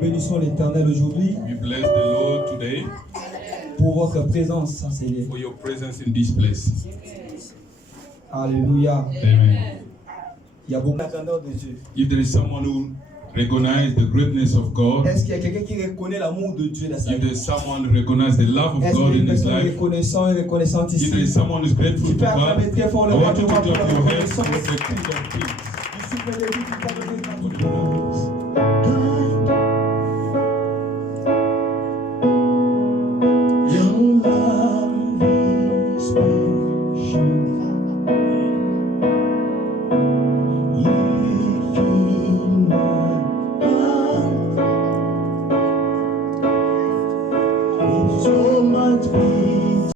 bénissons l'Éternel aujourd'hui We bless the Lord today pour votre présence, Seigneur. for your presence in this place. Alléluia. Amen. Il y a beaucoup de grandeur de Dieu. If there is someone who recognizes the greatness of God, Est-ce qu'il y a quelqu'un qui reconnaît l'amour de Dieu dans sa if vie? there is someone who recognizes the love of Est-ce God qu'il y a une in his personne life, reconnaissante if there is ici? someone who is grateful Tu to peux God, acclamer très fort I le roi want de you to roi clap pour la your hands for reconnaissance. the King of Kings. Il suffit de dire qu'il t'a donné For the Lord of Kings. Your love is special. You fill my heart with so much peace.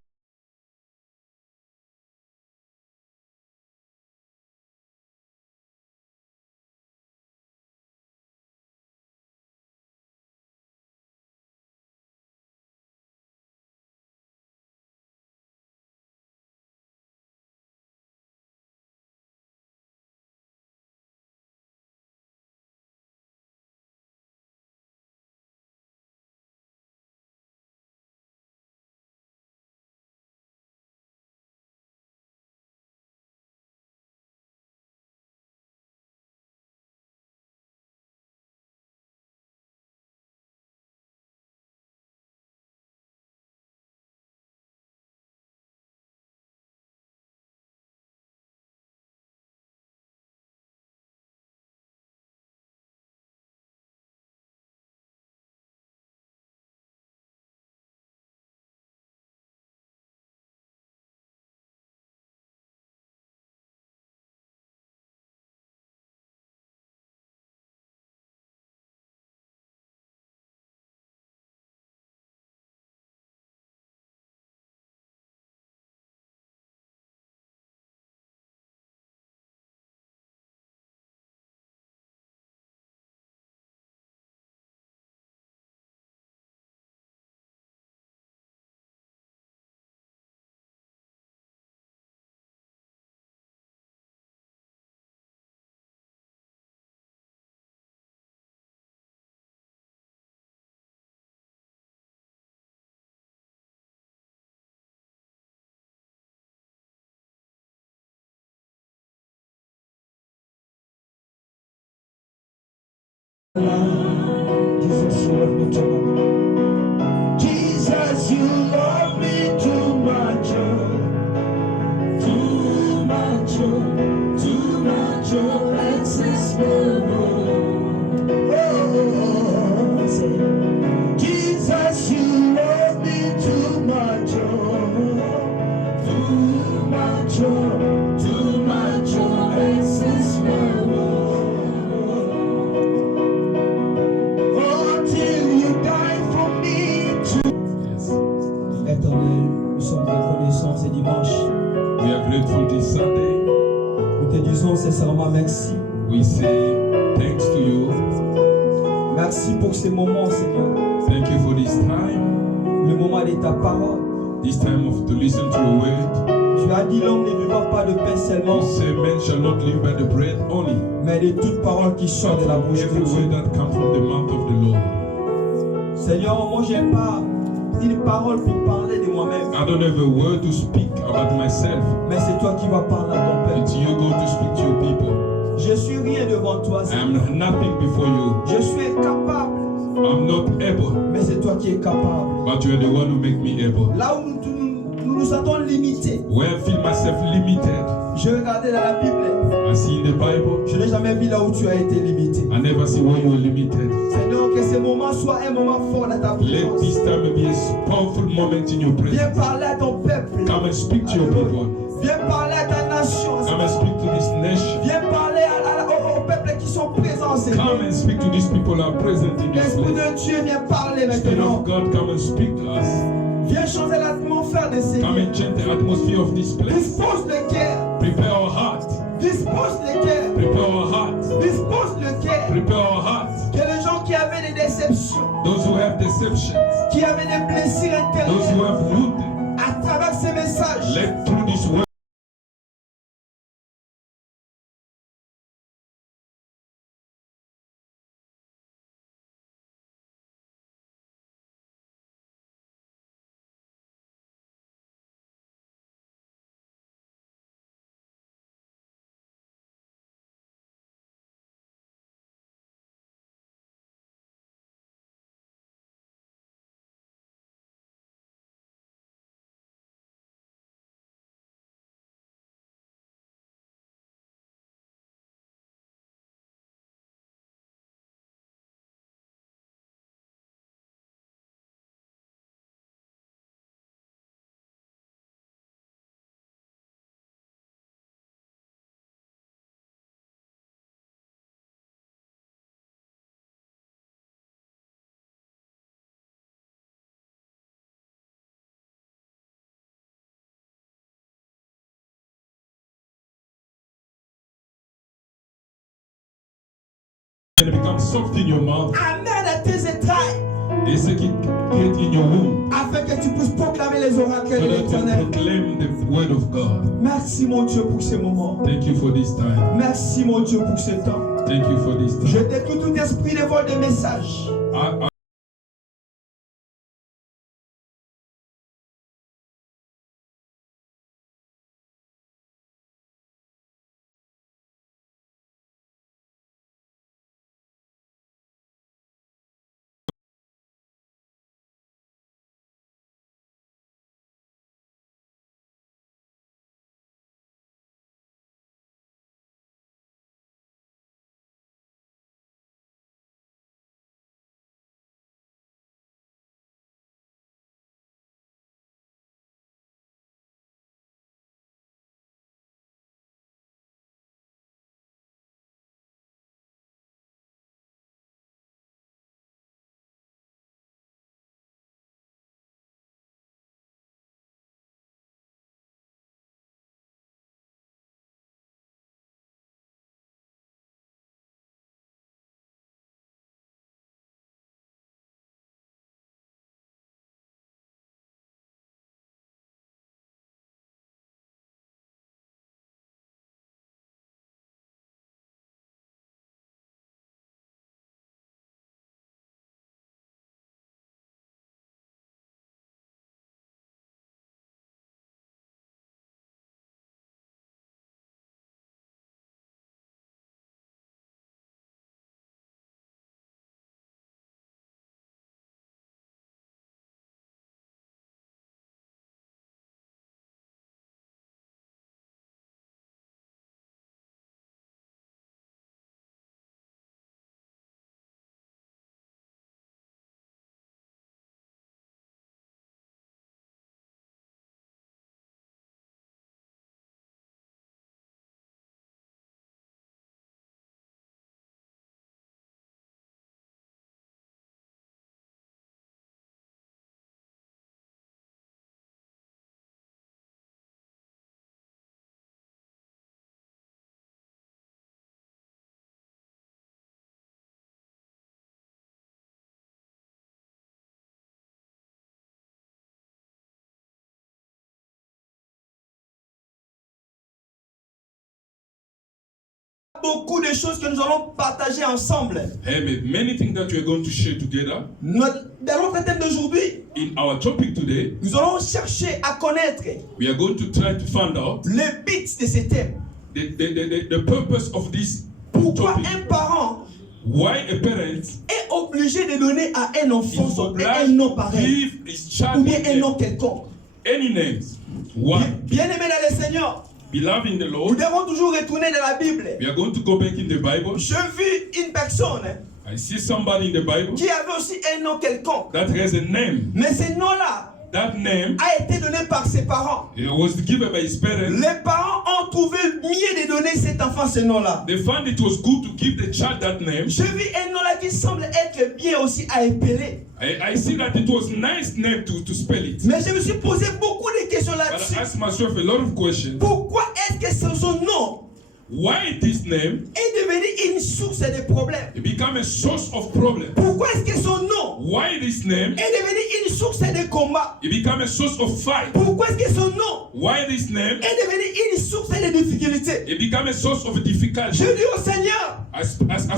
Jesus, you love me too much. Jesus, you love me too much. Too much, too much, excess love. Oh, say, Jesus, you love me too much. Too much, excess love. Éternel, nous sommes reconnaissants ce dimanche. We are grateful this Sunday. Nous te disons sincèrement merci. We say thanks to you. Merci pour ce moment, Seigneur. Thank you for this time. Le moment de ta parole. This time of to listen to your word. Tu as dit l'homme ne vivra pas de pain seulement, You say men shall not live by the bread only, mais de toute parole qui sort de la but bouche every de word Dieu. that comes from the mouth of the Lord. Seigneur, moi j'ai pas une parole pour parler de moi-même, I don't have a word to speak about myself. mais c'est toi qui vas parler à ton peuple. It's you go to speak to your people. Je suis rien devant toi, I Seigneur. am nothing before you. Je suis incapable, I'm not able, mais c'est toi qui es capable. but you are the one who make me able. Là où nous sentons limités, Where I feel myself limited, je regardais dans la Bible, I see in the Bible, je n'ai jamais vu là où tu as été limité. I never see where you are limited. Seigneur, que ce moment soit un moment fort dans ta Let présence. this time be a powerful moment in your Viens presence. parler à ton peuple. Come and speak to your people. Viens parler à ta nation. Come and speak to this nation. Viens parler aux peuples qui sont présents, Seigneur. Come and speak to these people who are present in this L'Esprit place. de Dieu vient parler Spirit maintenant. of God, come and speak to us. Viens changer l'atmosphère de ces Come lieux. and change the atmosphere of this place. Dispose le cœur. Prepare our heart. Dispose le cœur. Prepare our heart. Dispose le cœur. Prepare our heart. Que les gens qui avaient des déceptions, Those who have deceptions, qui avaient des blessures those who intérieures, have wounded, à travers ces messages, let through this word and become soft in your mouth. Amène à tes entrailles. Et ce qui get in your womb. Afin que tu puisses proclamer les oracles So de that you l'Éternel. proclaim the word of God. Merci mon Dieu pour ce moment. Thank you for this time. Merci mon Dieu pour ce temps. Thank you for this Je time. détruis tout esprit de vol de messages. I Beaucoup de choses que nous allons partager ensemble. have many things that we are going to share together. Dans notre thème d'aujourd'hui, In our topic today, nous allons chercher à connaître we are going to try to find out le but de ce thème. the purpose of this Pourquoi topic. un parent Why a parent est obligé de donner à un enfant is un obliged nom to pareil give his ou child bien un nom name, quelconque. any names. Why? Bien-aimé dans le Seigneur, Beloved in the nous Lord, devons toujours retourner dans la Bible. we are going to go back in the Bible. Je vis une personne I see somebody in the Bible qui avait aussi un nom quelconque. that has a name. Mais ce nom-là That name a été donné par ses parents. it was given by his parents. Les parents ont trouvé mieux de donner cet enfant ce nom-là. They found it was good to give the child that name. Je vis un nom-là qui semble être bien aussi à épeler. I see that it was nice name to spell it. Mais je me suis posé beaucoup de questions But là-dessus. I asked myself a lot of questions. Pourquoi est-ce que son nom Why this name? est devenu une source de problèmes? It became a source of problem. Pourquoi est-ce que son nom Why this name? est devenu une source de combat? It became a source of fight. Pourquoi est-ce que son nom Why this name? est devenu une source de difficulté? It became a source of difficulty. Je dis au Seigneur, I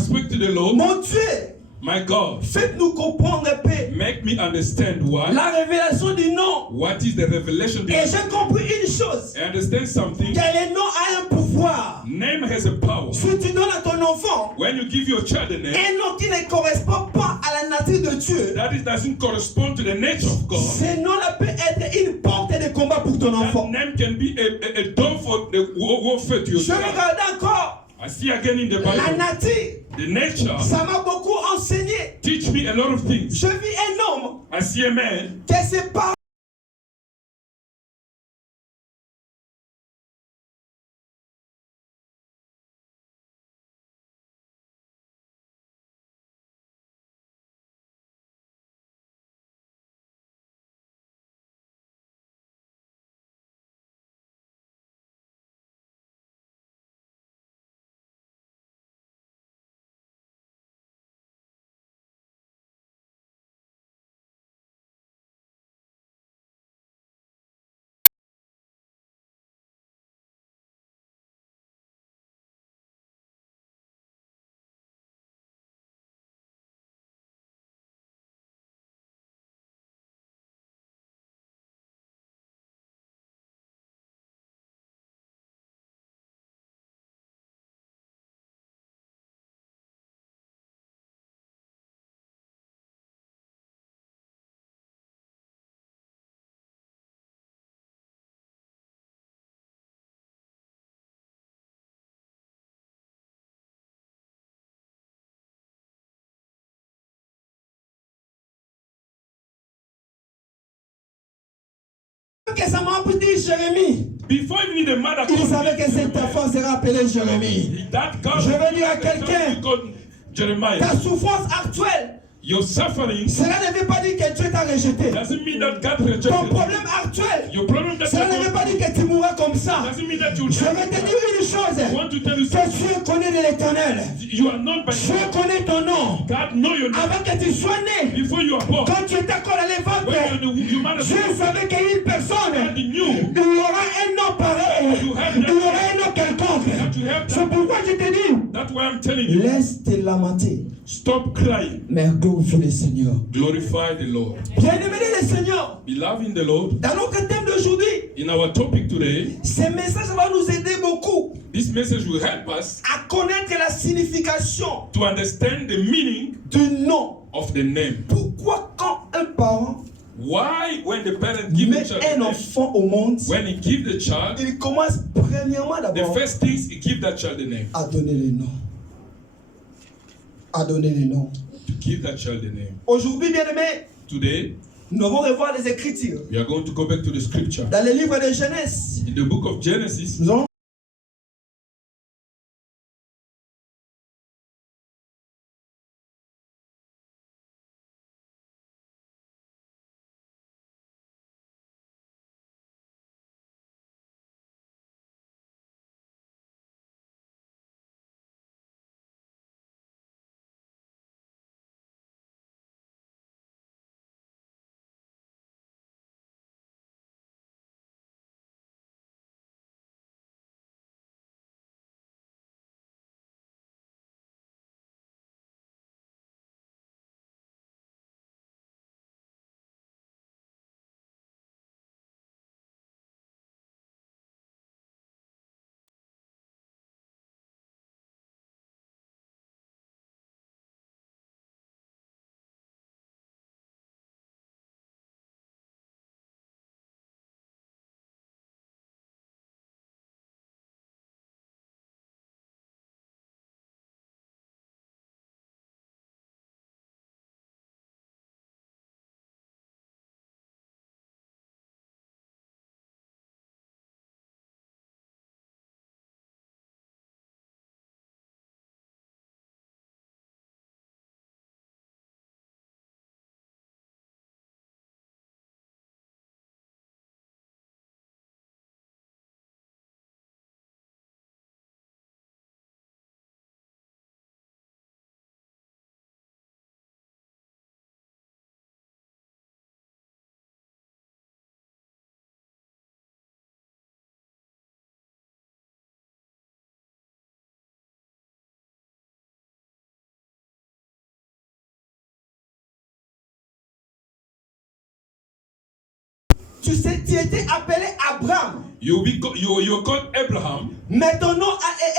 speak to the Lord, mon Dieu, my God, faites-nous comprendre, Père, make me understand why. la révélation du nom. What is the revelation? Et j'ai compris une chose, I understand something. que le nom a un pouvoir. Name has a power. Si tu donnes à ton enfant When you give your child a name, un nom qui ne correspond pas à la nature de Dieu, that it doesn't correspond to the nature of God. ce nom-là peut être une porte de combat pour ton That enfant. name can be a door for the warfare to your Je child. regarde encore I see again in the la Bible, nature. the nature Ça m'a beaucoup enseigné. teach me a lot of things. Je vis un homme I see a man que ses parents que sa maman puisse dire Jérémie, Before even the mother il called savait que cet enfant sera appelé Jérémie. that God, Je veux dire à quelqu'un, Jeremiah, ta souffrance actuelle, your suffering cela ne veut pas dire que Dieu t'a rejeté. doesn't mean that God Ton rejected you. problème actuel, Your problem that cela ne veut pas dire que tu mourras comme ça. doesn't mean that you Je vais te dire une I chose, want to tell you que something. Dieu connaît de l'éternel. You are known by Dieu God. connaît ton nom. God know your name Avant que tu sois né, before you are born. quand tu étais encore dans les When ventres, you're in the human Dieu savait qu'il y a une personne, God knew il y aura un nom pareil, il y aura un nom quelconque. that you have C'est that. pourquoi je te dis, That's why I'm telling you. laisse te lamenter, Stop crying. mais glorifie le Seigneur. Glorify the Lord. Bien-aimé le Seigneur, Beloved in the Lord, dans notre thème d'aujourd'hui, in our topic today, ce message va nous aider beaucoup this message will help us à connaître la signification to understand the meaning du nom. of the name. Pourquoi quand un parent Why, when the parent gives the met child un the name, enfant au monde, when he gives the child, il commence premièrement the d'abord first things he gives that child the name. à donner les noms. À donner les noms. To give that child the name. Aujourd'hui, bien-aimés, Today, nous allons revoir les Écritures. we are going to go back to the scripture. Dans le livre de Genèse, In the book of Genesis, nous allons tu sais, tu étais appelé Abraham, you're called Abraham. mais ton nom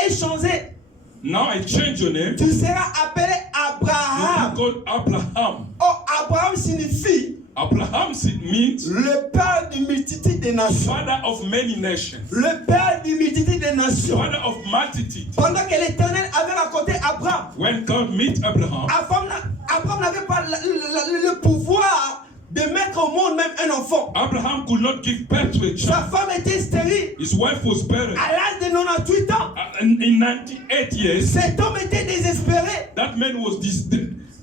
est changé. Now I change your name. Tu seras appelé You're Abraham. called Abraham. Oh, Abraham signifie Abraham means le père d'une multitude de nations. father of many nations. Le père d'une multitude de nations. Father of multitude. Pendant que l'Éternel avait raconté Abraham, When God met Abraham, Abraham n'avait pas le pouvoir de mettre au monde même un enfant. Abraham could not give birth to a Sa child. femme était stérile. His wife was barren. À l'âge de 98 ans, In 98 years, cet homme était désespéré. that man was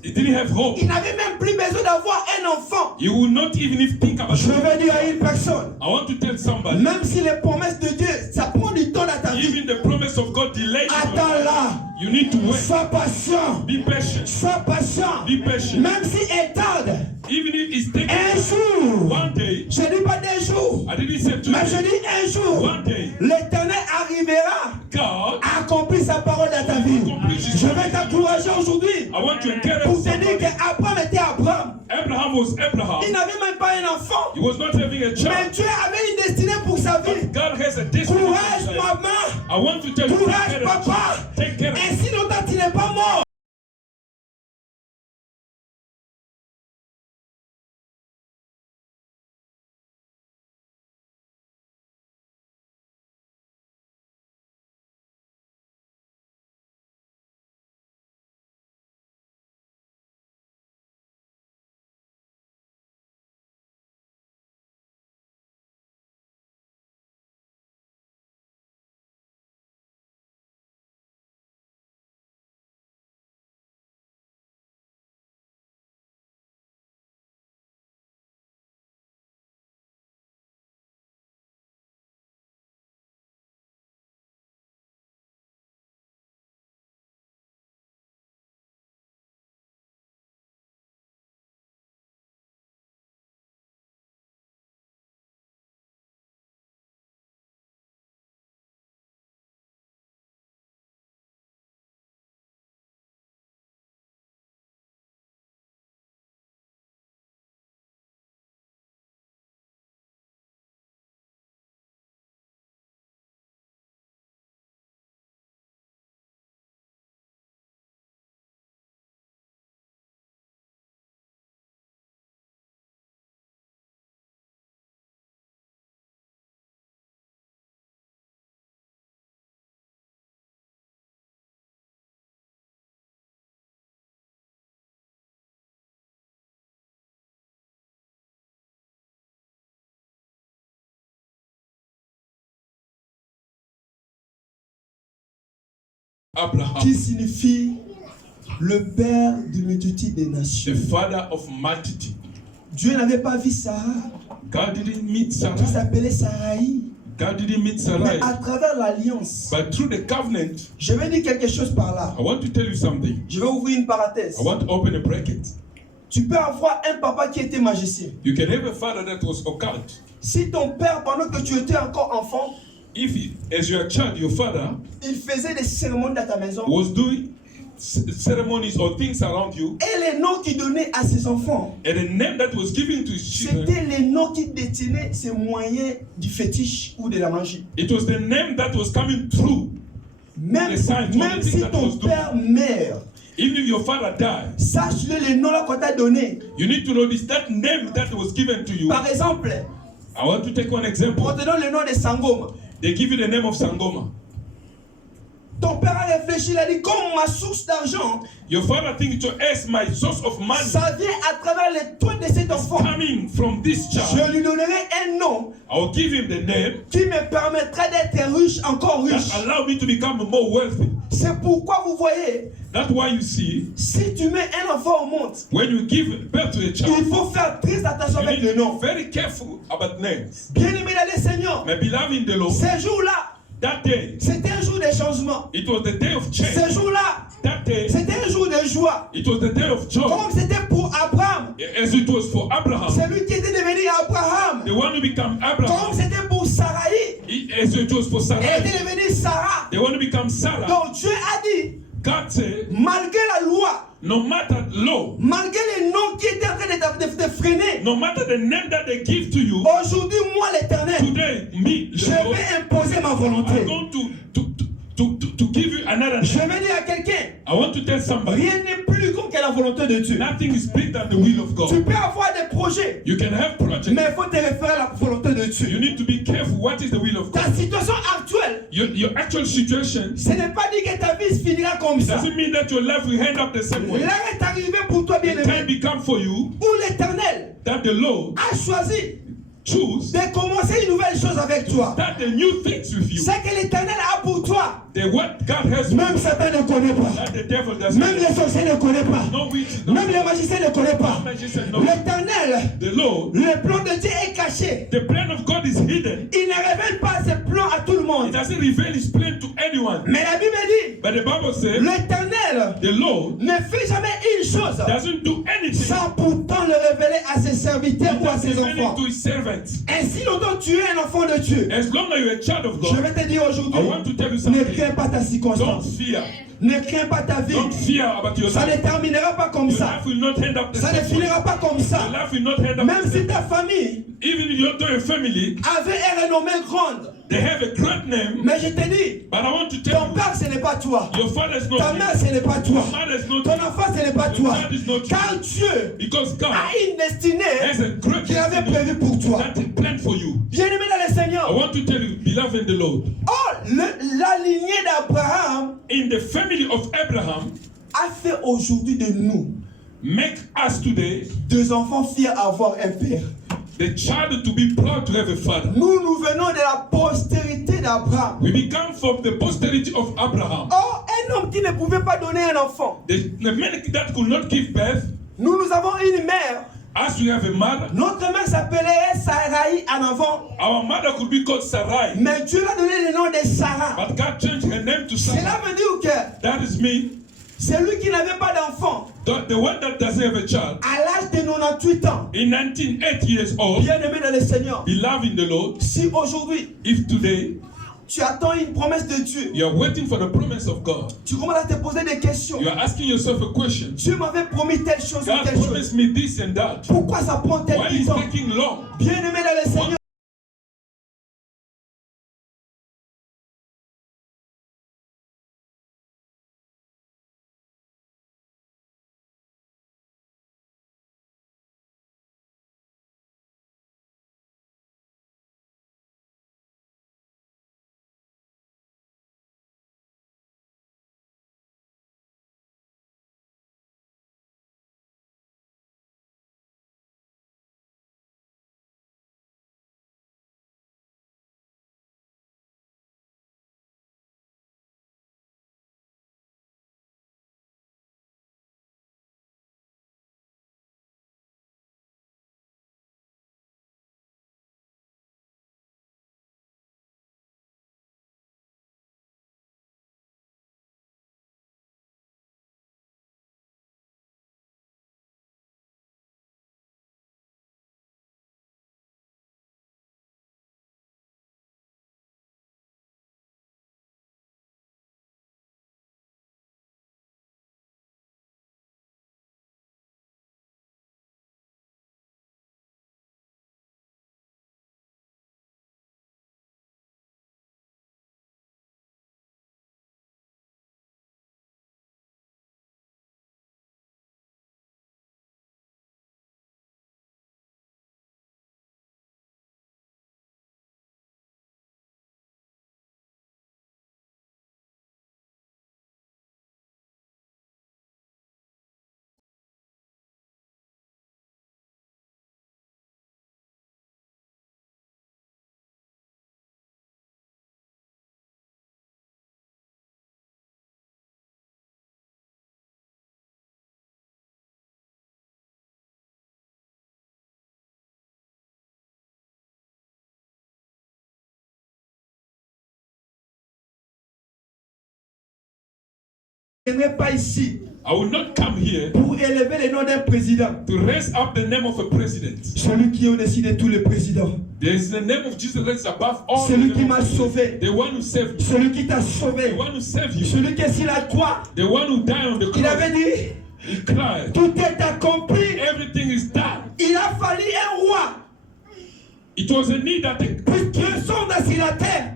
he didn't have hope. Il n'avait même plus besoin d'avoir un enfant. He would not even think about Je it. veux dire à une personne, I want to tell somebody, même si les promesses de Dieu, ça prend du temps dans ta vie, even the promise of God delayed. attends-la. You need to wait. Sois patient. Be patient. Sois patient. Be patient. Même si elle tarde, Even if it's taking un jour, one day, je dis pas des jours, I didn't say mais je today, dis un jour, one day, l'Éternel arrivera God, à accomplir sa parole dans ta vie. Je vais t'encourager aujourd'hui I want to encourage pour te dire somebody. qu'Abraham était Abraham. Abraham was Abraham. Il n'avait même pas un enfant. He was not having a Mais child. Dieu avait une destinée pour sa vie. God has a destiny. for Courage, his life. maman. I want to tell you, Courage, take care of papa. it. Take care of it. Ainsi longtemps tu n'es pas mort. Abraham, qui signifie le père de multitude des the nations. father of multitude. Dieu n'avait pas vu Sarah, God didn't meet qui Sarah. s'appelait Sarai, God didn't meet mais Sarai. à travers l'alliance. But through the covenant, Je vais dire quelque chose par là. I want to tell you something. Je vais ouvrir une parenthèse. I want to open a bracket. Tu peux avoir un papa qui était magicien. You can have a father that was occult. Si ton père, pendant que tu étais encore enfant, If, as your child, your father il faisait des cérémonies dans ta maison, was doing ceremonies or things around you, et les noms qu'il donnait à ses enfants, and the name that was given to his children, c'était les noms qui détenaient ces moyens du fétiche ou de la magie. it was the name that was coming through. Même, Les signs, même the si thing that ton was doing. père meurt, Even if your father died, sache-le les noms là qu'on t'a donné. you need to know this. That name that was given to you. Par exemple, I want to take one on example. te donne le nom de Sangoma. They give you the name of Sangoma. Ton père a réfléchi, il a dit, comme ma source d'argent, Your father thinks to ask my source of money ça vient à travers les toits de cet enfant. coming from this child. Je lui donnerai un nom I'll give him the name qui me permettra d'être riche, encore riche. that allow me to become more wealthy. C'est pourquoi vous voyez, That's why you see, si tu mets un enfant au monde, when you give birth to a il child, faut faire très attention you avec need le to nom. be very careful about names. Bien-aimé dans le Seigneur, My beloved in the Lord, ce jour-là, that day, c'était un jour de changement. it was the day of change. Ce jour-là, That day, c'était un jour de joie. it was the day of joy. Comme c'était pour Abraham, As it was for Abraham, celui qui était devenu Abraham. the one who became Comme Abraham, c'était pour Sarai, as it was for elle Sarah, était devenue Sarah. the one who became Sarah. Donc Dieu a dit, God said, malgré la loi, no matter law, malgré les noms qui étaient en train de te freiner, no matter the name that they give to you, aujourd'hui, moi l'Éternel, today, me, je the Lord, vais imposer ma volonté. I'm going to give you another Je name. vais dire à quelqu'un, I want to tell somebody, rien n'est plus grand que la volonté de Dieu. nothing is bigger than the will of Tu God. peux avoir des projets, You can have projects. mais il faut te référer à la volonté de You Dieu. need to be careful. What is the will of Ta God? situation actuelle, Your actual situation ce n'est pas dit que ta vie se finira comme ça. doesn't mean that your life will end up the same way. L'heure est arrivée pour toi, The time bien-aimé, become for you où l'Éternel that the Lord a choisi choose de commencer une nouvelle chose avec toi. that the new things with you, Ce que l'Éternel a pour toi, the what God has for même you, Satan ne connaît pas. that the devil doesn't Même les know. sorciers ne connaissent pas. No witches, no Même les magiciens ne connaissent pas. magician, no. L'Éternel, The Lord, le plan de Dieu est caché. the plan of God is hidden. Il ne révèle pas ses plans à tout le He monde. doesn't reveal his plan to anyone. Mais la Bible dit, But the Bible says l'Éternel the Lord ne fait jamais une chose doesn't do anything sans pourtant le révéler à ses serviteurs ou à ses revealing enfants. to his servants. Ainsi longtemps tu es un enfant de Dieu. As long as you're a child of Je God, vais te dire I aujourd'hui, want to tell you ne something. crains pas ta Don't circonstance. fear. Ne crains pas ta vie. Don't fear about your Ça life. ne terminera pas comme Your ça. life will not end up the Ça ne same way. finira pas comme Your ça. life will not end up Même the si same ta famille way. Even if you're your family, avait un renommé grande, they have a great name, mais je te dis, but I want to ton tell you, père ce n'est pas toi. your father's Ta not you. mère ce n'est pas toi. Your mother's not Ton you. enfant ce n'est pas Your toi. child is not you. Car Dieu Because God a une destinée has a great qu'il avait destiny prévue pour toi. that He planned for you. Bien-aimé dans le I Seigneur, want to tell you, beloved in the Lord, la lignée d'Abraham in the family of Abraham, a fait aujourd'hui de nous make us today deux enfants fiers à avoir un père. the child to be proud to have a father. Nous venons de la postérité d'Abraham. We become from the posterity of Abraham. Or, un homme qui ne pouvait pas donner un enfant. The man that could not give birth, Nous avons une mère. as we have a mother, Notre mère s'appelait Sarai en avant. our mother could be called Sarai, Mais Dieu lui a donné le nom de Sarah. but God changed her name to Cela Sarah. veut dire que That is me, celui qui n'avait pas d'enfant, the one that doesn't have a child, à l'âge de 98 ans, in 98 years old, bien-aimé dans le Seigneur, beloved in the Lord, si aujourd'hui if today tu attends une promesse de Dieu, you are waiting for the promise of God, tu commences à te poser des questions. you are asking yourself a question. Dieu m'avait promis telle chose ou God telle chose. promised me this and that. Pourquoi ça prend tel Why is temps? it taking long? Bien-aimé dans le Seigneur, Je ne viendrai pas ici I will not come here pour élever le nom d'un président. to raise up the name of a president. Celui qui est au-dessus de tous les présidents. There is the name of Jesus that's above all. Celui the qui name m'a of Jesus. sauvé. The one who saved you. Celui qui t'a The sauvé. one who saved you. Celui qui est sur la croix. The one who died on the Il cross. avait dit, He cried. tout est accompli. Everything is done. Il a fallu un roi It was a need that they pour descendre sur la terre.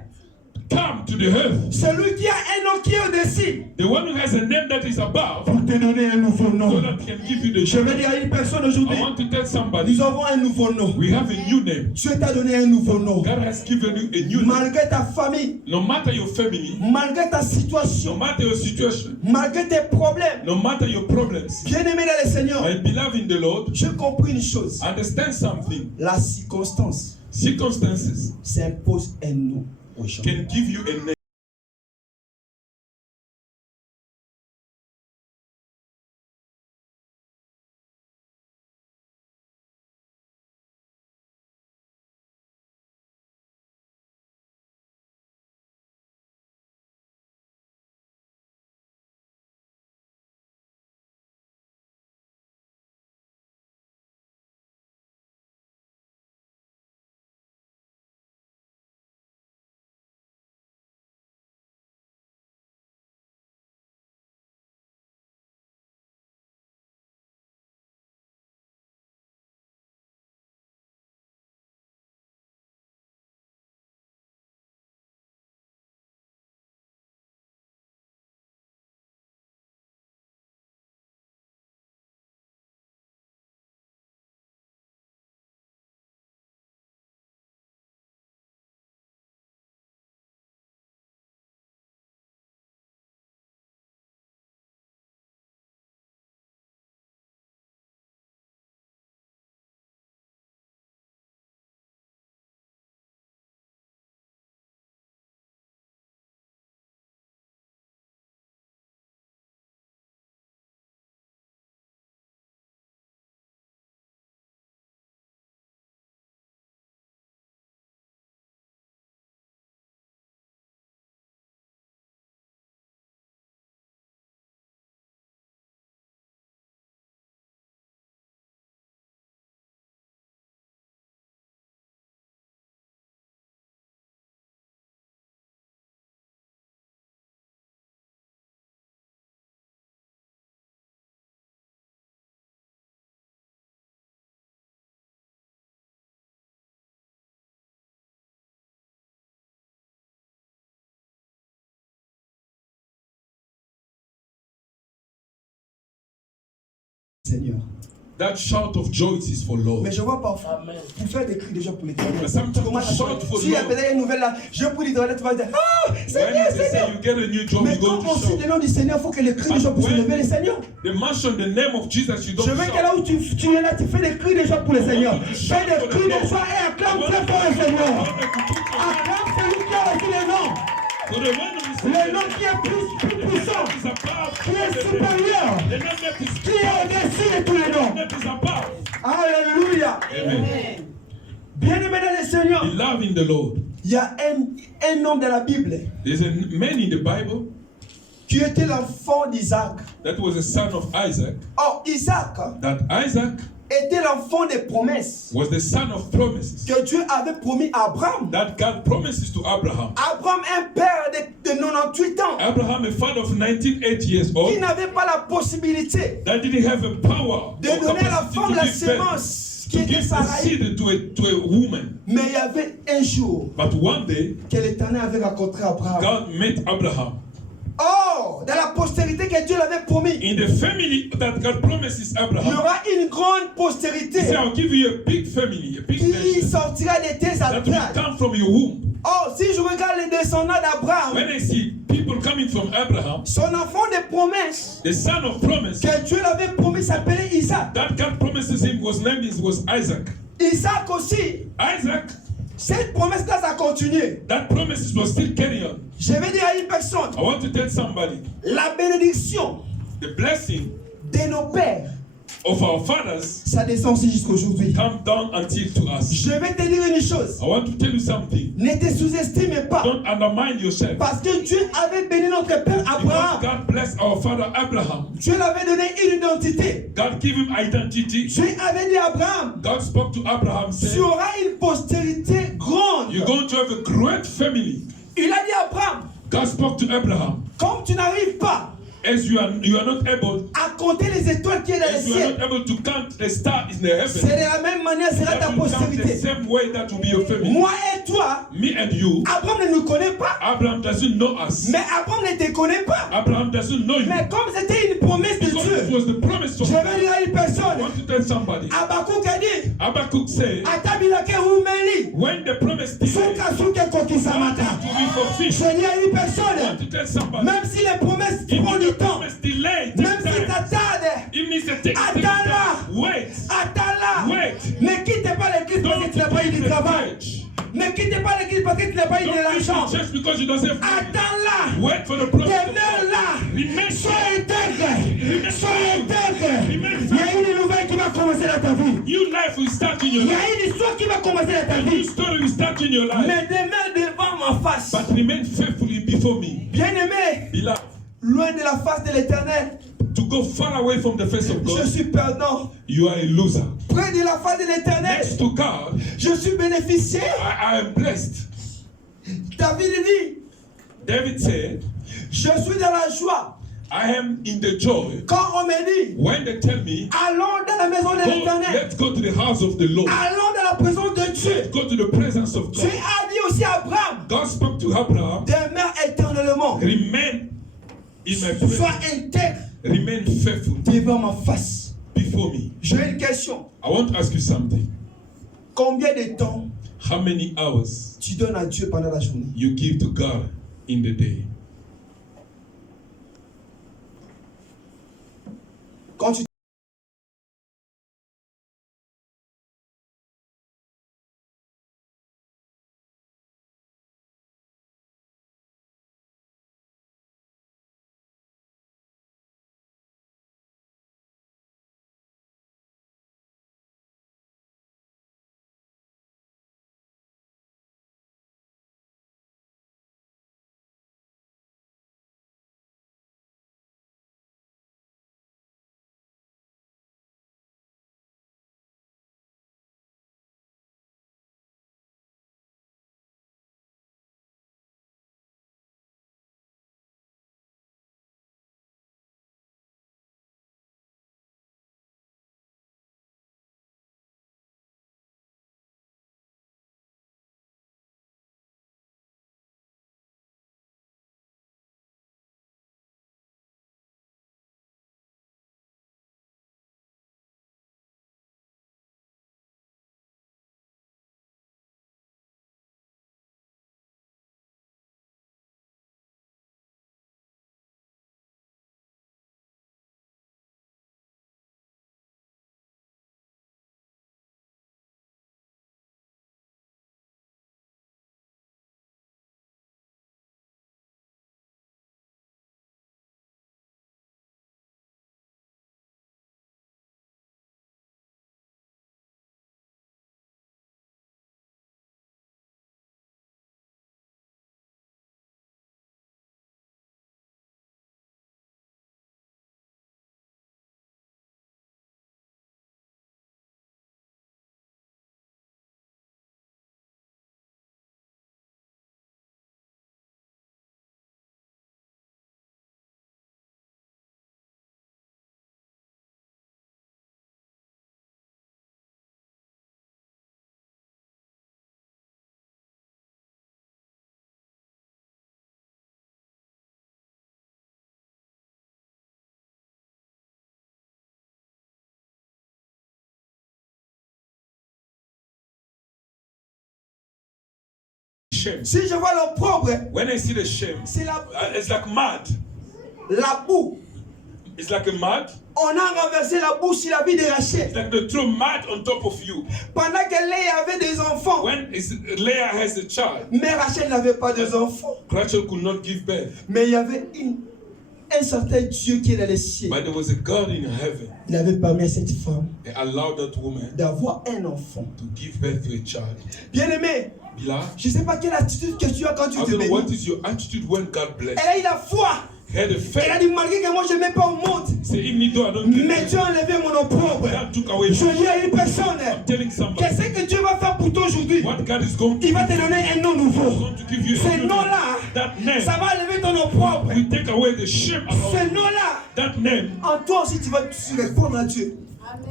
come to the earth. Celui qui a un nom qui est au-dessus. The one who has a name that is above, Pour te donner un nouveau so nom. that he can give you the Je vais name. dire à une personne aujourd'hui, I want to tell somebody, nous avons un nouveau nom. we have a new name. Dieu t'a donné un nouveau nom. God has given you a new name. Malgré ta famille, No matter your family, malgré ta no situation, matter your situation, malgré tes problèmes, no matter your problems, bien-aimé dans le Seigneur, my beloved in the Lord, j'ai compris une chose. understand something. La circonstance Circumstances s'impose un nom aux gens. can give you a name. Seigneur. That shout of joy is for Lord. Mais je vois parfois, pour faire des cris déjà pour l'éternel. But sometimes you shout for Si il y a Lord. peut-être une nouvelle là, je prie l'éternel, tu vas dire, ah, When Seigneur, they say Seigneur. you get a new job, Mais you go quand on to cite le shout. nom du Seigneur, il faut que les cris déjà pour se lever le Seigneur. They mention the name of Jesus, you don't Je veux que là shout. où tu es là, tu fais des cris déjà pour le Seigneur. Fais des cris de joie et acclame très fort le Seigneur. Acclame celui qui a reçu le nom. So the one who is Le nom qui est plus puissant, is above, qui est supérieur, the name that is qui est au-dessus de tous les noms. that is above. Alléluia. Amen. Bien-aimé dans le Seigneur, Beloved in the Lord. il y a un homme dans la Bible There's a man in the Bible qui était l'enfant d'Isaac. that was a son of Isaac. Or, Isaac That Isaac était l'enfant des promesses was the son of promises. que Dieu avait promis à Abraham. That God promises to Abraham. Abraham, un père de 98 ans, Abraham, a father of 98 years qui old, n'avait pas la possibilité that didn't have a power de or donner à la capacity femme to la give birth, sémence qui to était give the Sarai. seed to a woman. Mais il y avait un jour But one day, que l'Éternel avait rencontré Abraham. God met Abraham. Oh, dans la postérité que Dieu l'avait promis, In the family that God promises il y Abraham, aura une grande He postérité said, I'll give you a big family, a big qui nation sortira de tes that will entrailles. come from your womb. Oh, si je regarde les descendants d'Abraham, When I see people coming from Abraham, son enfant de promesse the son of promise, que Dieu l'avait promis s'appelait Isaac. that God promises him was Isaac. Isaac aussi, Isaac, cette promesse-là, ça continue. that promise was still carrying on. Je vais dire à une personne, I want to tell somebody, la bénédiction the blessing de nos pères of our fathers ça descend aussi jusqu'aujourd'hui. come down until to us. Je vais te dire une chose. I want to tell you something. Ne te sous-estime pas. Don't undermine yourself. Parce que Dieu avait béni notre père Because Abraham. God blessed our father Abraham. Dieu l'avait donné une identité. God gave him identity. Dieu avait dit à Abraham, God spoke to Abraham tu saying, auras une postérité grande. you're going to have a great family. Il a dit à Abraham, God spoke to Abraham, comme tu n'arrives pas as you are not able, à compter les étoiles qui est dans le as you are ciel, not able to count the stars in the c'est heaven, de la même manière sera ta that will count the postérité. same way that will be your family. Moi et toi, Me and you, Abraham ne nous connaît pas, Abraham doesn't know us. mais Abraham ne te connaît pas. Abraham doesn't know you. Mais comme c'était une promesse de Because it Dieu, was the promise of je God. vais dire à une I personne, want to tell somebody. Habakkuk a dit, Habakkuk said, Atabilake umeli, when the promise delayed, suka suke kokisamata. to be fulfilled. Je dis à une I want personne, to tell somebody. même si les promesses If prennent the du temps, promise delayed, même take si time. ça tarde, Even if it takes Attends-la. time, wait. attends-là. Wait. Ne quitte pas l'église parce que Don't tu n'as pas eu leave du the travail. church. Ne quitte pas l'église parce que tu n'as pas eu de Don't leave l'argent. the church because you don't have money. Attends-là. Wait for the promise of God. Demeure-là. Remain Sois intègre. Sois intègre. Il y a une nouvelle qui va commencer dans ta vie. New life will start in your Il y life. a une histoire qui va commencer dans ta A new vie. story will start in your life. Mais demeure devant ma face. But remain faithfully before me. Bien-aimé, Beloved, loin de la face de l'éternel, to go far away from the face of je God, suis perdant. you are a loser. Près de la face de l'éternel, Next to God, je suis bénéficiaire. I am blessed. David dit, David said, je suis dans la joie. I am in the joy Quand on me dit, when they tell me, allons dans la maison de go, l'éternel, let's go to the house of the Lord. allons dans la présence de Dieu. Let's go to the presence of Dieu God. a dit aussi à Abraham, God spoke to Abraham, demeure éternellement. remain in my Sois presence. intègre Remain faithful devant ma face. before me. J'ai une question. I want to ask you something. Combien de temps How many hours tu donnes à Dieu pendant la journée? you give to God in the day? Quand tu Shame. Si je vois l'opprobre, When I see the shame, c'est la, it's like mud. la boue. It's like a mud. On a renversé la boue sur la vie de Rachel. It's like they throw mud on top of you. Pendant que Léa avait des enfants, When Leah has a child, mais Rachel n'avait pas des enfants. Rachel could not give birth. Mais il y avait une un certain Dieu qui est dans les cieux, But there was a God in heaven il avait permis à cette femme that allowed that woman d'avoir un enfant. to give birth to a child. Bien-aimé, Beloved, je ne sais pas quelle attitude que tu as quand tu I te don't know what bénis. is your attitude when God bless. Elle a eu la foi. Had a Elle a faith. dit, malgré que moi je ne mets pas au monde, Say, even though I don't get mais it, Dieu a enlevé mon opprobre. God took away. Je dis à une personne, I'm telling somebody qu'est-ce que Dieu va faire pour toi aujourd'hui? what God is going to Il va te give you. donner un nom nouveau. He's going to give you Ce a new name. nom-là, That name ça va enlever ton opprobre. will take away the shame about Ce you. nom-là, That name. en toi aussi tu vas répondre à Dieu.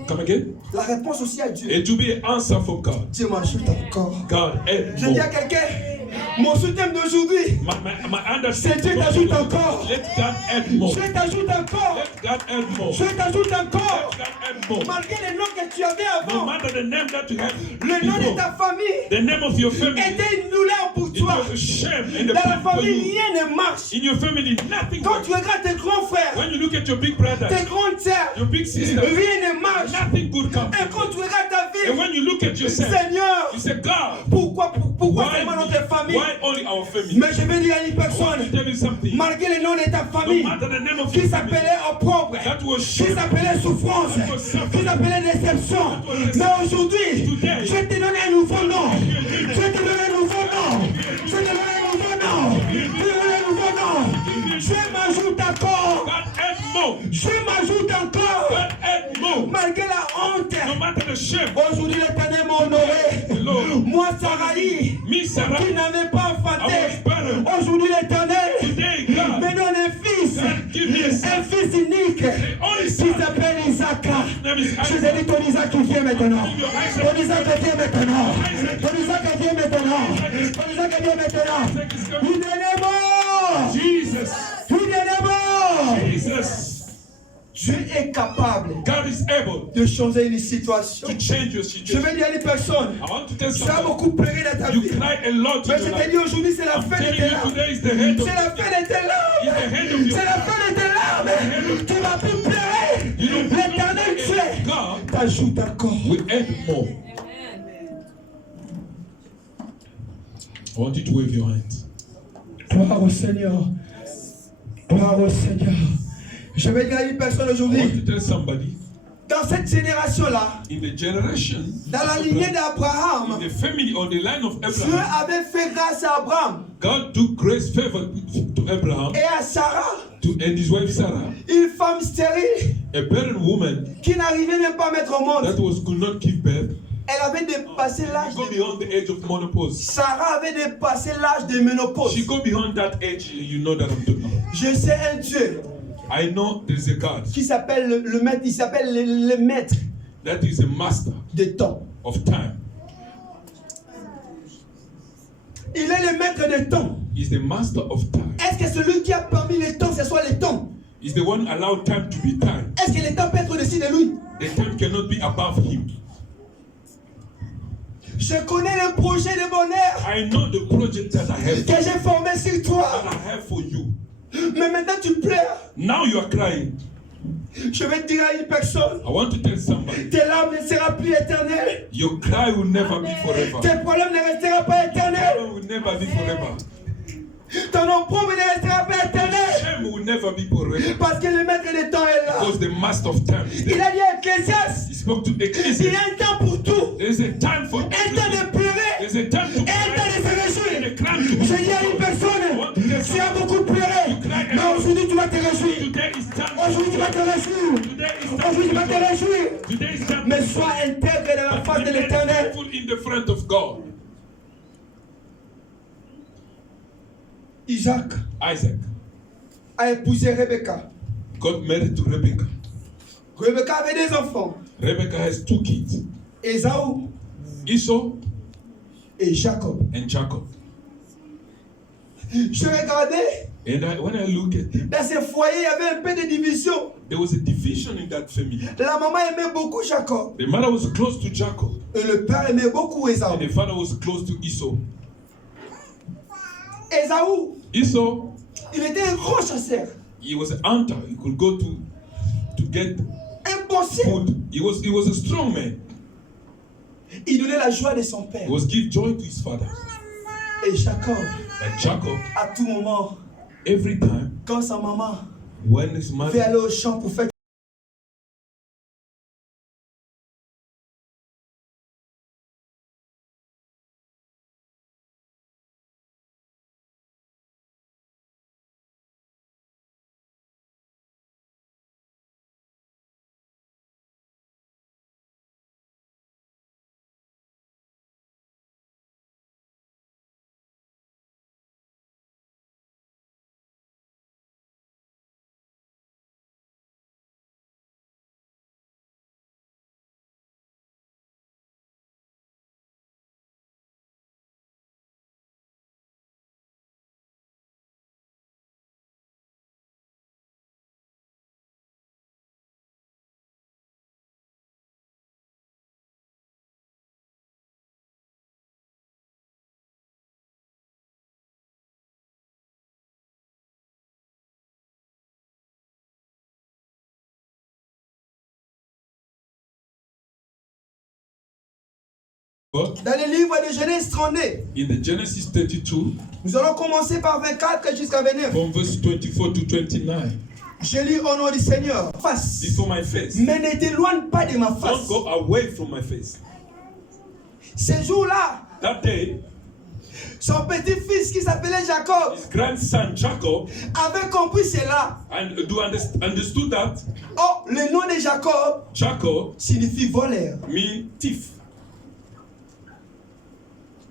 Come again? La réponse aussi à Dieu. It will be an answer from God. Dieu m'ajoute encore. God add Je dis à more. quelqu'un, mon soutien d'aujourd'hui, My c'est Dieu t'ajoute encore. Let God add more. Je t'ajoute encore. Let God add more. Je t'ajoute encore. Let God add more. Malgré les noms que tu avais No avant, matter the name that you had le nom de before, ta famille the name of your family, était une douleur pour it toi. was a shame in the Dans la pain for famille, you. rien ne marche. In your family, nothing Quand works. tu regardes tes grands frères, When you look at your big brother, tes grandes sœurs, your big sister, rien ne marche. nothing good comes. Et quand tu regardes ta And vie, when you look at yourself, Seigneur, you say, God, pourquoi why, seulement notre famille? why only our family? Mais je vais dire à une I want personne, to tell you something. malgré le nom de ta No famille, matter the name of qui your family, s'appelait opprobre, that was qui shame. s'appelait souffrance, qui s'appelait déception. Mais aujourd'hui, je te donne un nouveau nom. Je te donne un nouveau nom. Je te donne un nouveau nom. Je te donne un nouveau nom. Je m'ajoute encore. God add more. Je m'ajoute encore. God add more. Malgré la honte. No matter the shame. Aujourd'hui, l'Éternel m'a honoré. Moi, Sarahi, Me, Sarah, qui n'avais pas I was enfanté. barren. Aujourd'hui, l'Éternel Today, God, me donne un fils. God, give me a son. Un fils unique. Only Qui son. s'appelle Isaac. His name is Je te Isaac. dis ton Isaac qui vient maintenant. Ton Isaac qui vient maintenant. Ton Isaac qui vient maintenant. Ton Isaac qui vient maintenant. Il est mort. Jesus. Il est mort. Jesus. Dieu est capable God is able de changer une situation. to change your Je situation. vais dire à une personne, I want to tell tu as somebody, beaucoup pleuré dans ta you vie. cry a lot in Mais je your te life. dis aujourd'hui, c'est la I'm fin de telling tes you larmes. today is the end of C'est la fin de tes larmes. It's the end of your C'est la fin de tes larmes. Tu vas plus pleurer. L'éternel Dieu God t'ajoute encore. will add more. I want you to wave your hands. Gloire au Seigneur. Gloire au Seigneur. Je vais dire à une personne I want aujourd'hui, to tell somebody dans cette génération-là, in the generation, dans la lignée in d'Abraham, the family or the line of Dieu Abraham, avait fait grâce à Abraham God took grace favor to Abraham et à Sarah, and his wife Sarah, une femme stérile a barren woman qui n'arrivait même pas à mettre au monde. could not give birth, Elle avait dépassé l'âge go de... beyond the age of menopause. Sarah avait dépassé l'âge de ménopause. She go beyond that age, you know that I'm talking about. Je sais un Dieu I know there is a God qui s'appelle le maître, il s'appelle le maître that is a master de temps. of time. Il est le maître de temps. He's the master of time. Est-ce que celui qui a permis le temps, ce soit le temps? He's the one allowed time to be time. Est-ce que le temps peut être au-dessus de lui? The time cannot be above him. Je connais le projet de bonheur I know the project that I have que j'ai formé sur toi. that I have for you. Mais maintenant tu pleures. Now you are crying. Je vais dire à une personne, I want to tell somebody, tes larmes ne seront plus éternelles. your cry will never be forever. Tes problèmes ne resteront pas éternels. Your will never be forever. Ton opprobre ne restera pas éternel. Shame will never be forever. Parce que le maître de temps est là. Because the master of time is Il there. a dit à Ecclésiaste, He spoke to il y Ecclesiastes. a un temps pour tout. There is a time for Un temps everything. de pleurer. There is a time to Et un temps de cry. se And a réjouir. time to Je dis à une personne, tu as beaucoup pleuré. Mais aujourd'hui tu vas te réjouir. Today is time. Aujourd'hui tu vas te réjouir. Today is Aujourd'hui tu vas time. te réjouir. Today is time. Mais sois intègre dans la face de l'éternel. Faithful in the front of God. Isaac Isaac a épousé Rebecca. got married to Rebecca. Rebecca avait des enfants. Rebecca has 2 kids, Ésaü Esau et Jacob. and Jacob. Je regardais, And when I look at them, dans ce foyer, il y avait un peu de division. there was a division in that family. La maman aimait beaucoup Jacob. The mother was close to Jacob, Et le père aimait beaucoup and Ésaü. the father was close to Esau. Ésaü, Esau, il était un grand chasseur. he was an hunter. He could go to get Un bossé. food. He was a strong man. Il donnait la joie de son père. He was give joy to his father. Et Jacob, But Jacob, à tout moment, every time quand sa maman When his veut mother aller au champ pour faire God, dans le livre de Genèse 32. in the Genesis 32, Nous allons commencer par 24 jusqu'à 29. from verse 24 to 29, Je lis au nom du Seigneur. Face. before my face. Mais ne t'éloigne pas de ma Don't face. go away from my face. Ce jour-là, That day, son petit-fils qui s'appelait Jacob his grandson Jacob avait compris cela. understood that Oh, le nom de Jacob Jacob signifie voleur. means thief.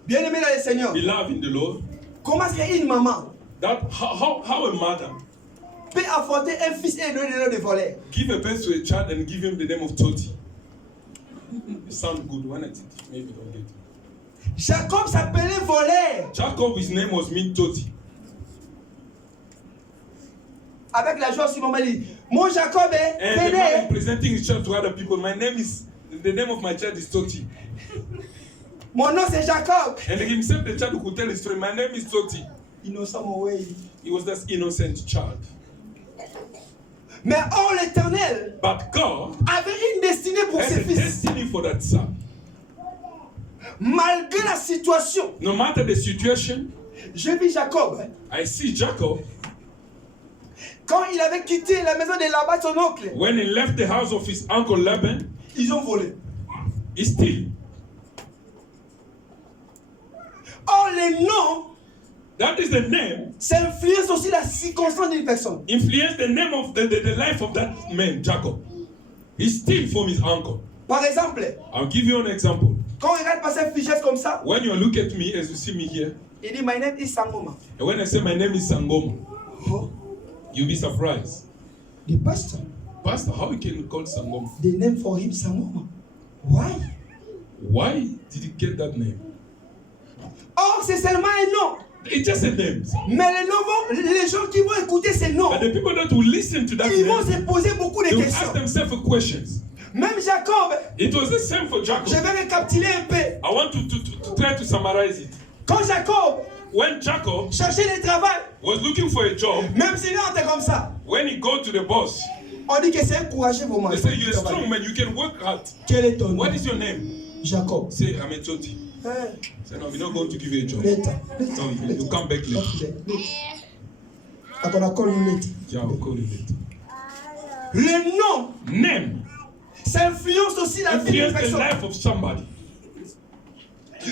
Bien-aimé dans le Seigneur, Beloved in the Lord, comment est-ce qu'une maman that how a mother peut affronter un fils et donner le nom de voleur? give a birth to a child and give him the name of Toti. It sounds good when I did it. Maybe don't get it. Jacob s'appelait voleur. Jacob, his name was mean Toti. Avec la joie sur mon mari. Mon Jacob est And the man vénère. presenting his child to other people. The name of my child is Toti. Mon nom c'est Jacob. And himself, the child could tell his story. My name is Toti. Innocent mon way. He was this innocent child. Mais oh l'Éternel But God avait une destinée pour has ses a fils. destiny for that son. Malgré la situation, No matter the situation, je vis Jacob. I see Jacob, Quand il avait quitté la maison de Laban, son oncle, when he left the house of his uncle Laban, ils ont volé. he still. Oh les noms, That is the name, ça influence aussi la circonstance d'une personne. influenced the name of the life of that man, Jacob. He steal from his uncle. Par exemple, I'll give you an example. quand on regarde passer un fichette comme ça, When you look at me, as you see me here, il dit my name is Sangoma. and when I say my name is Sangoma, Oh, you'll be surprised. the pastor, Pastor, how you can call Sangoma? the name for him Sangoma. Why? Why did he get that name? Oh, c'est seulement un nom. It's just a name. Mais les gens qui vont écouter ces noms, But the people that will listen to that ils vont name, se poser beaucoup de they will ask questions. themselves questions. Même Jacob, It was the same for je Jacob. vais récapituler un peu. I want to try to summarize it. Quand Jacob When Jacob cherchait le travail, was looking for a job, même s'il était comme ça, when he go to the boss, on dit que c'est un courageux vraiment. they say, you're a strong man, you can work hard. Quel est ton nom? What is your name? Jacob. Say, I'm a Toti. Hein? Say, no, we're not going to give you a job. Later. No, you come back later. On a connu later. Yeah, I'll call you later. Le nom, Name ça influence aussi la vie d'une influence the personne. life of somebody.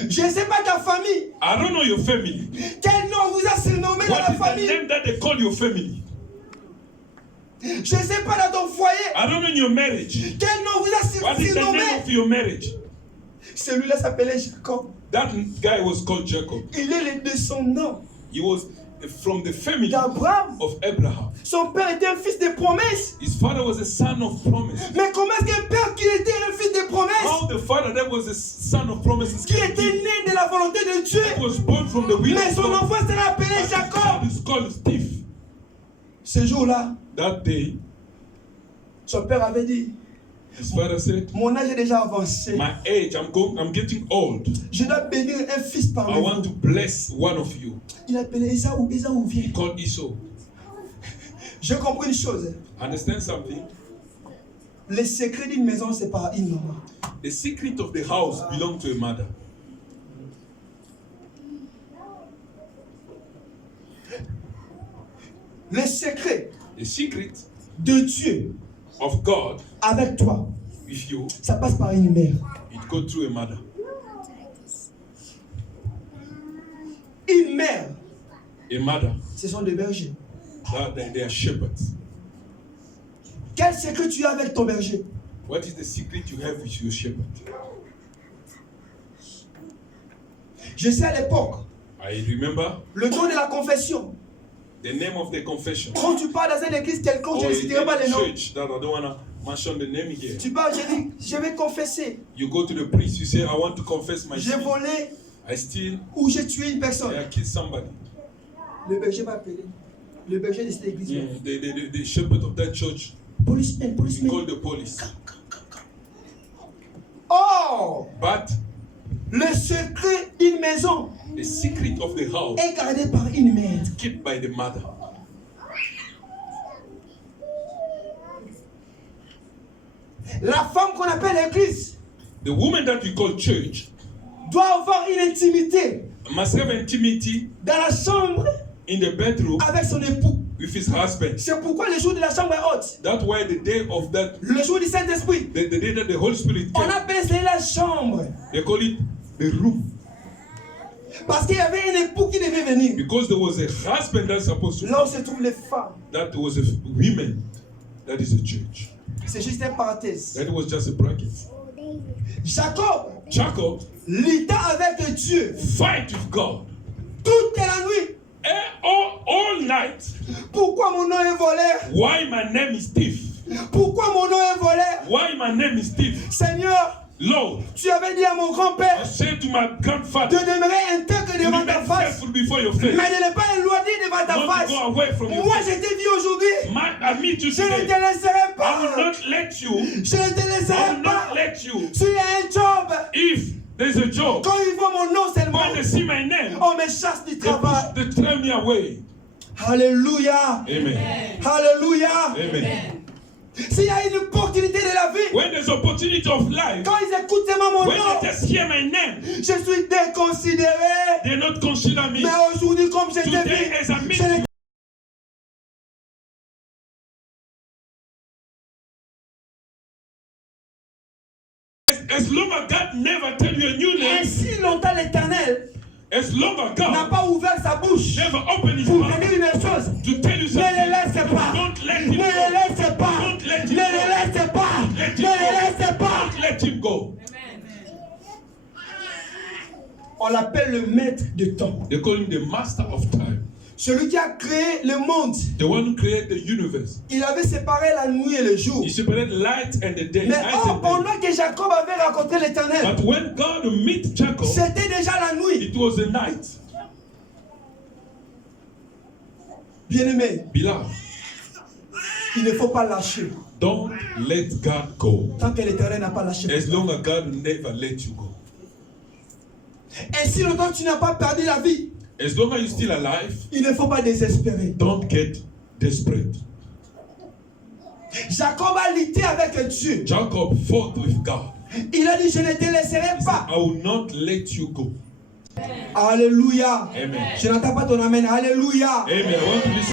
Je ne sais pas ta famille. I don't know your family. Quel nom vous a surnommé dans What la is the famille? name that they call your family? Je ne sais pas dans ton foyer. I don't know in your marriage. Quel nom vous a What is the name surnommé? of your marriage? Celui-là s'appelait Jacob. That guy was called Jacob. Il est le descendant He was from the family d'Abraham. of Abraham. Son père était un fils de promesse. His father was a son of promise. Mais comment est-ce qu'un père qui était un fils de promesse, How the father that was a son of promises qui can était give, né de la volonté de Dieu, was born from the will mais of son God. enfant sera appelé And his Jacob. child is called Steve. Ce jour-là, That day, son père avait dit, his father said, mon âge est déjà avancé. my age, I'm getting old. Je dois bénir un fils I parmi want vous. to bless one of you. Il a appelé Esaü. Esaü vient. Called Esau. J'ai compris une chose. Understand something? Le secret d'une maison, c'est par une maman. The secret of the house belongs to a mother. Le secret The secret de Dieu of God avec toi, with you, ça passe par une mère. it goes through a mother. Une mère, A mother, ce sont des bergers. they are shepherds. Quel secret tu as avec ton berger? What is the secret you have with your shepherd? Je sais à l'époque, I remember le temps de la confession. the name of the confession. Quand tu pars dans une église quelconque, je Or ne in citerai pas les any noms. church that I don't want to mention the name here. Tu pars, je dis, je vais confesser. You go to the priest, you say, I want to confess my J'ai sin. volé I steal, ou j'ai tué une personne. I kill somebody. Le berger va appeler. Le berger de cette église. The shepherd of that church, Policeman, he policeman. called the police. Oh! But Le secret d'une maison the secret of the house est gardé par une mère. kept by the mother. La femme qu'on appelle église The woman that we call church doit avoir une intimité must have intimity dans la chambre in the bedroom avec son époux. with his husband. C'est pourquoi le jour de la chambre est haute. That's why the day of that, Le jour du Saint-Esprit, the day that the Holy Spirit on came, appelle cela la chambre. they call it the room. Parce qu'il y avait un époux qui devait venir. Because there was a husband that's supposed to Là où se trouvent les femmes. that was a women. That is a church. C'est juste une parenthèse. That was just a bracket. Jacob Jacob lutta avec Dieu fight with God toute la nuit. all night. Pourquoi mon nom est volé? Why my name is thief? Pourquoi mon nom est volé? Why my name is thief? Seigneur, Lord, tu avais dit à mon I grand-père said to my de grandfather, demeurer intègre to devant ta remain face, faithful before your face, mais de ne pas éloigner devant ta not to face. go away from your Moi, face. je t'ai dit aujourd'hui, I meet you je ne te today. laisserai I will pas. not let you. Je ne te I laisserai will pas. not let you. S'il y a un job, If there's a job, quand ils voient mon nom seulement, when they see my name, on me chasse du travail. they throw me away. Alléluia. Amen. Alléluia. Amen. S'il y a une opportunité de la vie, When there's opportunity of life, quand ils écoutent seulement mon when nom, they just hear my name, je suis déconsidéré. they not consider me. Mais aujourd'hui, comme je t'ai Today, vu, as I meet je ne you, as long as God never tell you a new name, ainsi longtemps l'Éternel as long as n'a God pas ouvert sa bouche never open his pour mouth te dire une chose. to tell you Ne le laisse something, pas. don't let Ne him le go. laisse pas. Don't let Ne him le go. laisse pas. Let Ne him le go. laisse pas. Don't let him go. On l'appelle le maître de temps. They call him the master of time. Celui qui a créé le monde. The one who created the universe. Il avait séparé la nuit et le jour. He separated light and the day. Mais Night or, and day. pendant que Jacob avait rencontré l'Éternel, But when God meet Jacob, c'était déjà la nuit. it was the night. Bien-aimé, Beloved, il ne faut pas lâcher. don't let God go. Tant que l'Éternel n'a pas lâché. As long as God will never let you go. Ainsi longtemps que tu n'as pas perdu la vie, As long as you're still alive, il ne faut pas désespérer. don't get desperate. Jacob a lutté avec Dieu. Jacob fought with God. Il a dit, je ne te laisserai He said, pas. I will not let you go. Alléluia. Amen. Je n'entends pas ton amen. Alléluia. Amen. I want to listen.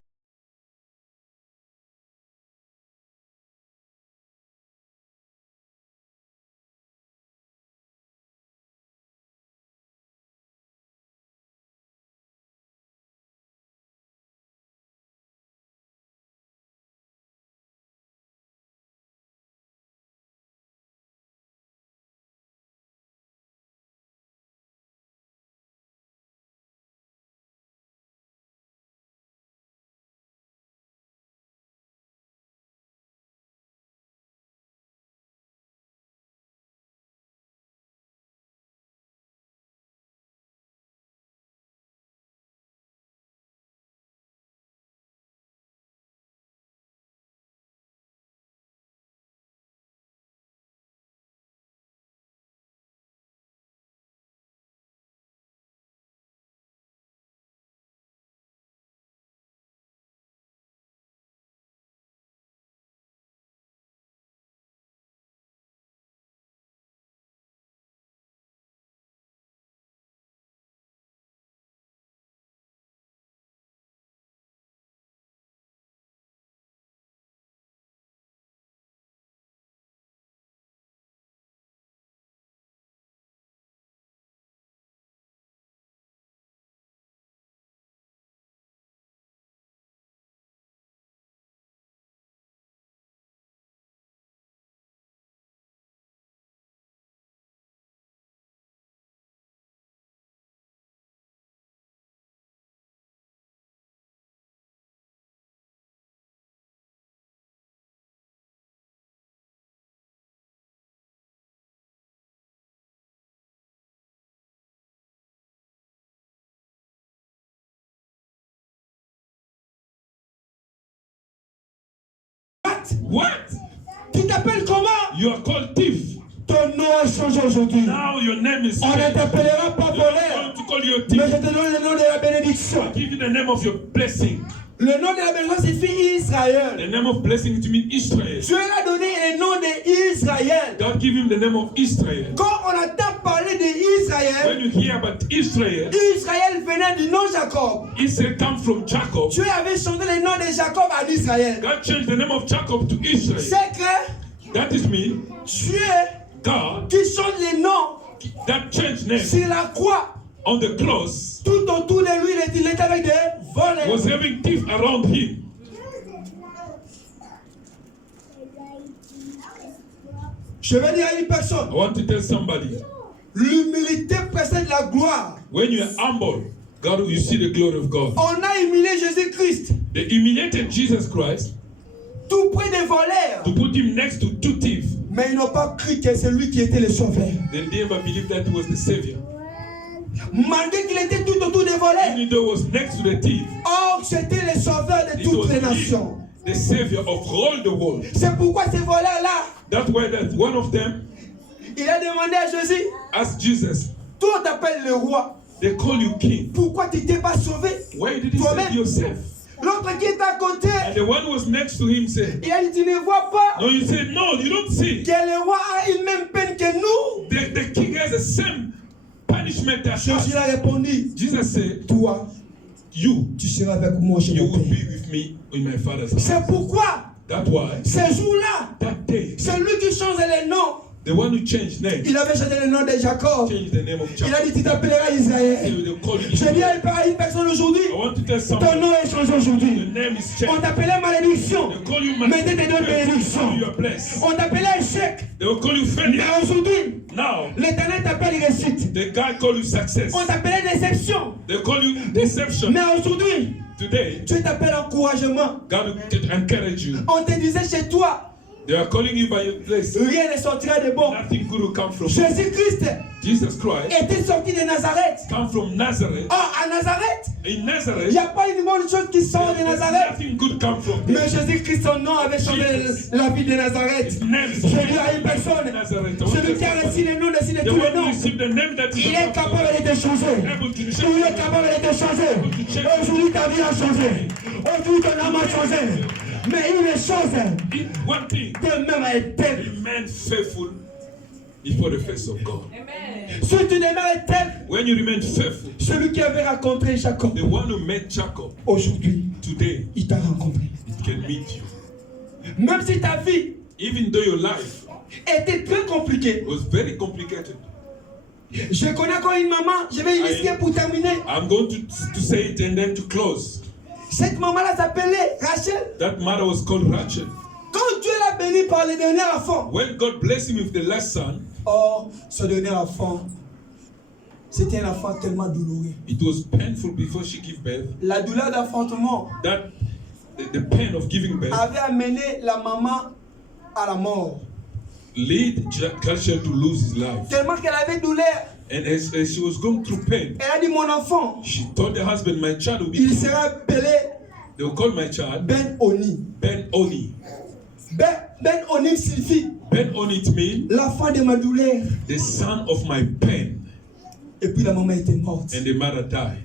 What? Tu t'appelles comment? You are called thief. Ton nom a changé aujourd'hui. Now your name is On ne changed. t'appellera pas I'm voleur, going to call you a mais thief. je te donne le nom de la bénédiction. I'll give you the name of your blessing. Le nom de la bénédiction signifie Israël. The name of blessing to mean Israel. Dieu a donné le nom d'Israël. God give him the name of Israel. Quand on entend parler d'Israël, When you hear about Israel, Israël venait du nom Jacob. Israel comes from Jacob. Dieu avait changé le nom de Jacob à Israël. God changed the name of Jacob to Israel. C'est que That is me, Dieu God, qui change les noms that changed name sur la croix. on the cross Tout autour de lui, il était avec des voleurs. was having thieves around him. Je vais dire à une personne, I want to tell somebody, l'humilité précède la gloire. when you are humble, God, you see the glory of God. On a humilié Jésus-Christ, They humiliated Jesus Christ tout près des voleurs. to put him next to two thieves. Mais ils n'ont pas cru que c'est lui qui était le sauveur. They never believed that he was the Savior. Malgré qu'il était tout autour des voleurs. Even though he was next to the thief, Or, c'était le sauveur de it toutes was les him, nations. the Savior of all the world. C'est pourquoi ces voleurs-là, That's why that one of them il a demandé à Jésus, asked Jesus, toi on t'appelle le roi. they call you king. Pourquoi tu t'es pas sauvé? Why did you Toi-même. save yourself? L'autre qui est à côté, And the one who was next to him said, il a dit, tu ne vois pas no, you said, no, you don't see. que le roi a une même peine que nous? The king has the same punishment as Jésus us. a répondu, Jesus said, toi, you tu seras avec moi chez will mon Père. be with me in my father's house. C'est pourquoi, That's why ce jour-là, that day, c'est lui qui change les noms. the one who changed name, Il avait changé le nom de Jacob. changed the name of Il a Jacob. dit, tu t'appelleras Israël. They call you Je dis Israel. à une personne aujourd'hui, I want to tell ton somebody, nom est changé the aujourd'hui. name is On changed. t'appelait malédiction. They call you Mais Dieu te donne man. bénédiction. You are blessed. On t'appelait échec. They will call you failure. Mais aujourd'hui, Now, l'Éternel t'appelle réussite. the guy call you success. On t'appelait déception. They call you deception. Mais aujourd'hui, Today, Dieu t'appelle encouragement. God will encourage you. On te disait chez toi, They are calling you by your place. rien ne sortira de bon. Nothing good will come from you. Jésus-Christ Jesus Christ était sorti de Nazareth. come from Nazareth. Or, à Nazareth, In il Nazareth, n'y a pas une bonne chose qui sort de Nazareth. nothing good come from there. Mais Jésus-Christ, son nom avait changé la vie de Nazareth. His name is Je dis à une personne, Nazareth. celui qui a reçu le nom de The tous les one who noms, received the name that is il est capable de te changer. able to Il change. est capable de te changer. Aujourd'hui, ta vie a changé. Aujourd'hui, ton âme a changé. Mais une chose, One thing, demeure éternelle. remain faithful before the face of God. Si tu demeures éternel, When you remain faithful, celui qui avait rencontré Jacob, the one who met Jacob aujourd'hui, today, il t'a rencontré. it can meet you. Même si ta vie Even though your life était très compliquée. was very complicated. Je connais encore une maman, je vais initier pour terminer. I'm going to say it and then to close. Cette maman-là s'appelait Rachel. That mother was called Rachel. Quand Dieu l'a béni par le dernier enfant, When God blessed him with the last son, oh, ce dernier enfant, c'était un enfant tellement douloureux. it was painful before she gave birth. La douleur d'enfantement That the pain of giving birth avait amené la maman à la mort. led Rachel to lose his life. Tellement qu'elle avait douleur, And as she was going through pain, elle a dit, mon enfant, she told the husband, my child will be il sera appelé They will call my child Ben Oni. Ben Oni. Ben Oni signifie Ben Oni, it means l'enfant de ma douleur. the son of my pain. Et puis la maman était morte. And the mother died.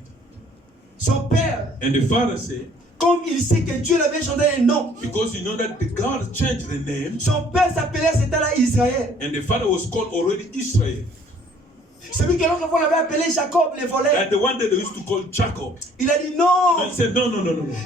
Son père, And the father said, comme il sait que Dieu l'avait changé un nom, because you know that the God changed the name, son père s'appelait à cet temps-là Israël. and the father was called already Israel. Celui que l'autre fois on avait appelé Jacob, le voleur. Like the one that they used to call Jacob. Il a dit And non, he said, no.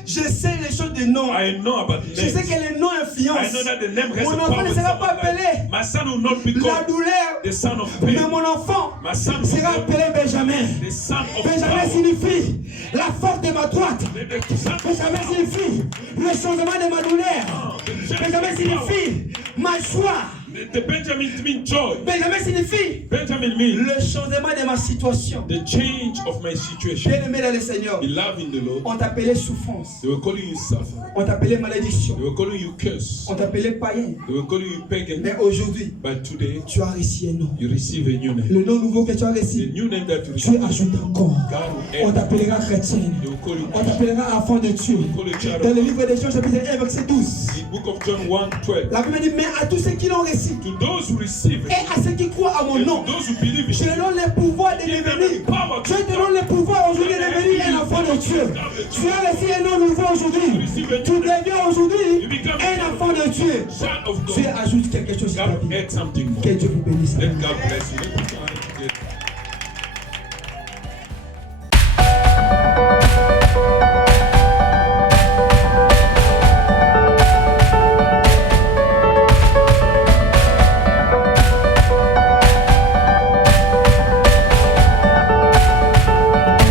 je sais les choses de nom. I know about Je sais names. que le nom I influence. know that the name has Mon a enfant power ne in sera pas someone's life. appelé My son will not be la called douleur, the son of mais pain. mon enfant My son will sera be appelé Benjamin. the son of Benjamin power. signifie la force de ma droite. The son of Benjamin signifie le changement de ma douleur. Benjamin signifie ma joie. The Benjamin means joy. Benjamin signifie Benjamin come in me. Le changement de ma situation. The change of my situation. Bien-aimé dans le Seigneur. Beloved in the Lord. On t'appelait souffrance. They were calling you suffering. On t'appelait malédiction. They were calling you curse. On t'appelait païen. They were calling you pagan. Mais aujourd'hui, But today, tu as reçu un nom. you receive a new name. Le nom nouveau que tu as The reçu, new name that you tu receive. ajoutes encore. God will On add. t'appellera chrétien. They will call you On t'appellera enfant de Dieu. Call it child Dans of le God. livre de Jean, chapitre 1, verset 12. The book of John 1:12. La Bible dit, mais à tous ceux qui l'ont reçu, To those who receive et it, à ceux qui croient à mon and nom, to those who believe je it, donne le pouvoir de give them devenir. the power Je to te donne le pouvoir aujourd'hui de devenir un enfant de Dieu. Tu as reçu un nom nouveau aujourd'hui. Tu deviens aujourd'hui un enfant de Dieu. child of Dieu God. ajoute quelque chose à ta God vie. add something more. Que Dieu vous bénisse. Let God bless you. Let me